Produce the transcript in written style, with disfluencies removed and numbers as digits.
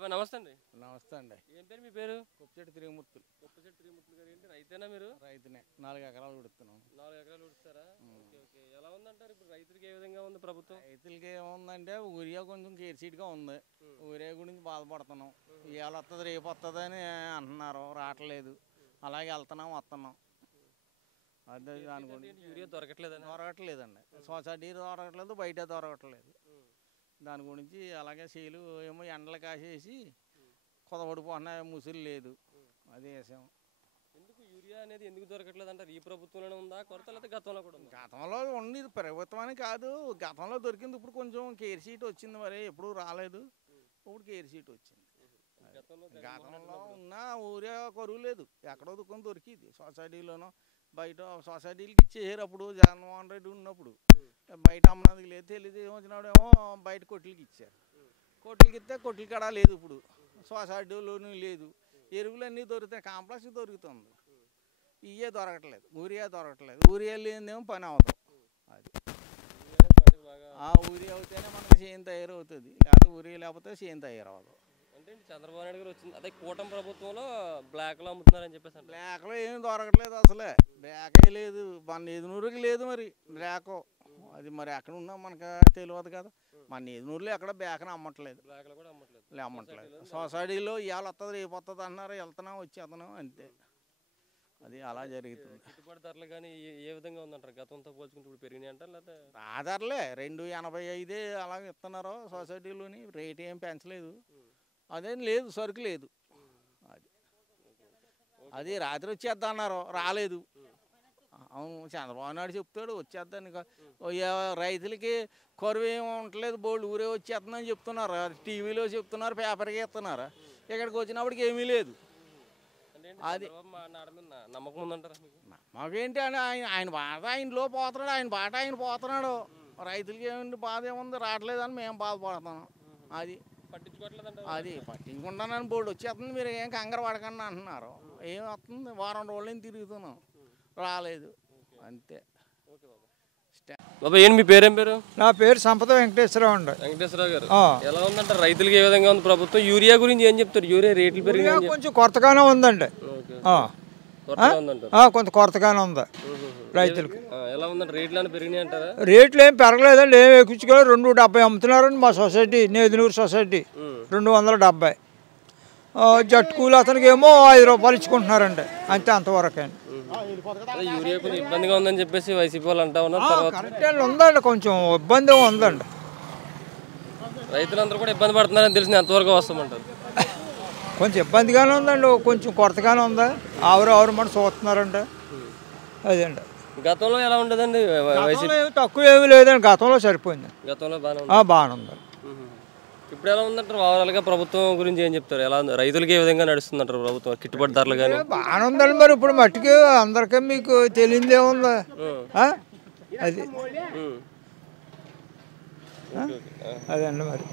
బాబాయ్ నమస్తే అండి. నమస్తే అండి. ఏం పేరు మీ పేరు? కొప్పిచెట్టి త్రిమూర్తులు. కొప్పచెట్టి త్రిమూర్తులు గారు. ఏంటి రైతేనా మీరు? రైతునే. 4 ఎకరాలు ఉడుతున్నాం. 4 ఎకరాలు ఉడుస్తారా? Okay okay. ఎలా ఉందంటారు ఇప్పుడు రైతులకి ఏ విధంగా ఉంది ప్రభుత్వం? రైతులకి ఏముందంటే ఊరియా కొంచెం కేర్సీట్గా ఉంది. ఊరియా గురించి బాధపడుతున్నాం. ఇవాళ వస్తుంది రేపు వస్తుంది అని అంటున్నారు, రావట్లేదు. అలాగే వెళ్తున్నాం వస్తున్నాం. అదే దాని గురించి యూరియా దొరకట్లేదండి. సొసైటీ దొరకట్లేదు, బయట దొరకట్లేదు. దాని గురించి అలాగే చేలు ఏమో ఎండలు కాసేసి కుదబడిపోతున్నాయి, ముసులు లేదు. అదే విషయం. ఎందుకు యూరియా అనేది ఎందుకు దొరకట్లేదు అంటారు? ఈ ప్రభుత్వంలోనే ఉందా కొరత, లేకపోతే గతంలో కూడా ఉందా? గతంలో ఉంది, ప్రభుత్వానికి కాదు. గతంలో దొరికింది, ఇప్పుడు కొంచెం కేర్ సీట్ వచ్చింది. మరి ఎప్పుడు రాలేదు, ఇప్పుడు కేర్ సీట్ వచ్చింది. గతంలో ఉన్న ఊరే కరువు లేదు, ఎక్కడో దుఃఖం దొరికింది. సొసైటీలోనో బయట సొసైటీలకి ఇచ్చేసారు అప్పుడు జగన్మోహన్ రెడ్డి ఉన్నప్పుడు. బయట అమ్మడానికి లేదు, తెలుగుదేశం వచ్చినప్పుడేమో బయట కొట్లకి ఇచ్చారు. కొట్లకి ఇస్తే కొట్ల కాడ లేదు, ఇప్పుడు సొసైటీలోనూ లేదు. ఎరువులన్నీ దొరుకుతాయి, కాంప్లెక్స్ దొరుకుతుంది. ఇవే దొరకట్లేదు, ఊరియా దొరకట్లేదు. ఊరియా లేనిదేమో పని అవుతాం. అది ఊరియా అవుతేనే మనకి చేయం తయారవుతుంది, లేకపోతే ఊరియా లేకపోతే చేయం తయారవదు. అంటే చంద్రబాబు నాయుడు గారు వచ్చింది అదే కూటమి ప్రభుత్వంలో బ్లాక్లో అమ్ముతున్నారని చెప్పేసి. బ్లాక్లో ఏం దొరకట్లేదు, అసలే బ్లాకే లేదు. మన ఎదునూరుకి లేదు మరి బ్లాక్. అది మరి ఎక్కడ ఉన్నా మనకు తెలియదు కదా. మన ఎదునూరులో ఎక్కడ బ్లాక్ని అమ్మట్లేదు, అమ్మట్లేదు. సొసైటీలో ఇవాళ వస్తుంది రేపు వస్తుంది అన్నారు, వెళ్తున్నాం వచ్చేస్తున్నాం అంతే. అది అలా జరుగుతుంది. గిట్టుబాటు ధరలు కానీ ఏ విధంగా ఉందంటారు? గతంతో పోల్చుకుంటే ఇప్పుడు పెరిగినాయి అంటారు, లేకపోతే ఆధార్లే 2.85 అలాగే ఇస్తున్నారు సొసైటీలోని. రేట్ ఏం పెంచలేదు, అదేం లేదు, సరుకు లేదు. అది రాత్రి వచ్చేద్దా అన్నారు, రాలేదు. అవును, చంద్రబాబు నాయుడు చెప్తాడు వచ్చేద్దాను. రైతులకి కరువు ఏమి ఉండలేదు, బోల్డ్ ఊరే వచ్చేస్తుందని చెప్తున్నారు. టీవీలో చెప్తున్నారు, పేపర్కి ఇస్తున్నారు. ఇక్కడికి వచ్చినప్పటికి ఏమీ లేదు. అది నమ్మకం ఉందంటారా? మాకేంటి అని ఆయన బాధ ఆయనలో పోతున్నాడు, ఆయన బాట ఆయన పోతున్నాడు. రైతులకి ఏమిటి బాధ ఏముంది, రావట్లేదని మేము బాధపడుతున్నాం. అది పట్టించుకుంటానని బోర్డు వచ్చేస్తుంది, మీరు ఏం కంగారు పడకండి అంటున్నారు. ఏం వస్తుంది, వారం రోజులు తిరుగుతున్నాం, రాలేదు అంతే. బాబా ఏంటి మీ పేరేం పేరు? నా పేరు సంపద వెంకటేశ్వరరావు అండి. వెంకటేశ్వరరావు గారు, ఎలా ఉందంటారు రైతులకి ఏ విధంగా ఉంది ప్రభుత్వం? యూరియా గురించి ఏం చెప్తారు? యూరియా రేట్లు పెరిగినాయి, కొంచెం కొరతగానే ఉందండి. కొంత కొరతగానే ఉంది రైతులకి. ఎలా ఉందండి, రేట్లు పెరిగినాయి అంటారా? రేట్లు ఏం పెరగలేదండి, ఏం ఎక్కించుకోలేదు. 270 అమ్ముతున్నారండి మా సొసైటీ, నేదునూరు సొసైటీ 270. జట్టు కూలి అతనికి ఏమో 5 రూపాయలు ఇచ్చుకుంటున్నారండి, అంతే, అంతవరకు అండి. యూరియా కొంచెం ఇబ్బందిగా ఉందని చెప్పేసి వైసీపీ వాళ్ళు అంటా ఉన్నారు. కరెక్ట్ ఉందండి, కొంచెం ఇబ్బంది ఉందండి. రైతులందరూ కూడా ఇబ్బంది పడుతున్నారని తెలిసింది, ఎంతవరకు వస్తామంటారు? కొంచెం ఇబ్బందిగానే ఉందండి, కొంచెం కొరతగానే ఉంది. ఆవురు మన చూస్తున్నారండి, అదండి. గతంలో ఎలా ఉండదండి? తక్కువ ఏమీ లేదండి, గతంలో సరిపోయింది. గతంలో బాగానే ఉంది. ఇప్పుడు ఎలా ఉందంటారు? ఓవరాల్గా ప్రభుత్వం గురించి ఏం చెప్తారు? ఎలా రైతులకి ఏ విధంగా నడుస్తుందంటారు ప్రభుత్వం? గిట్టుబాటు ధరలు కానీ బాగానే ఉందండి. మరి ఇప్పుడు మట్టికి అందరికీ మీకు తెలియదే ఉంది. అది అదండి మరి.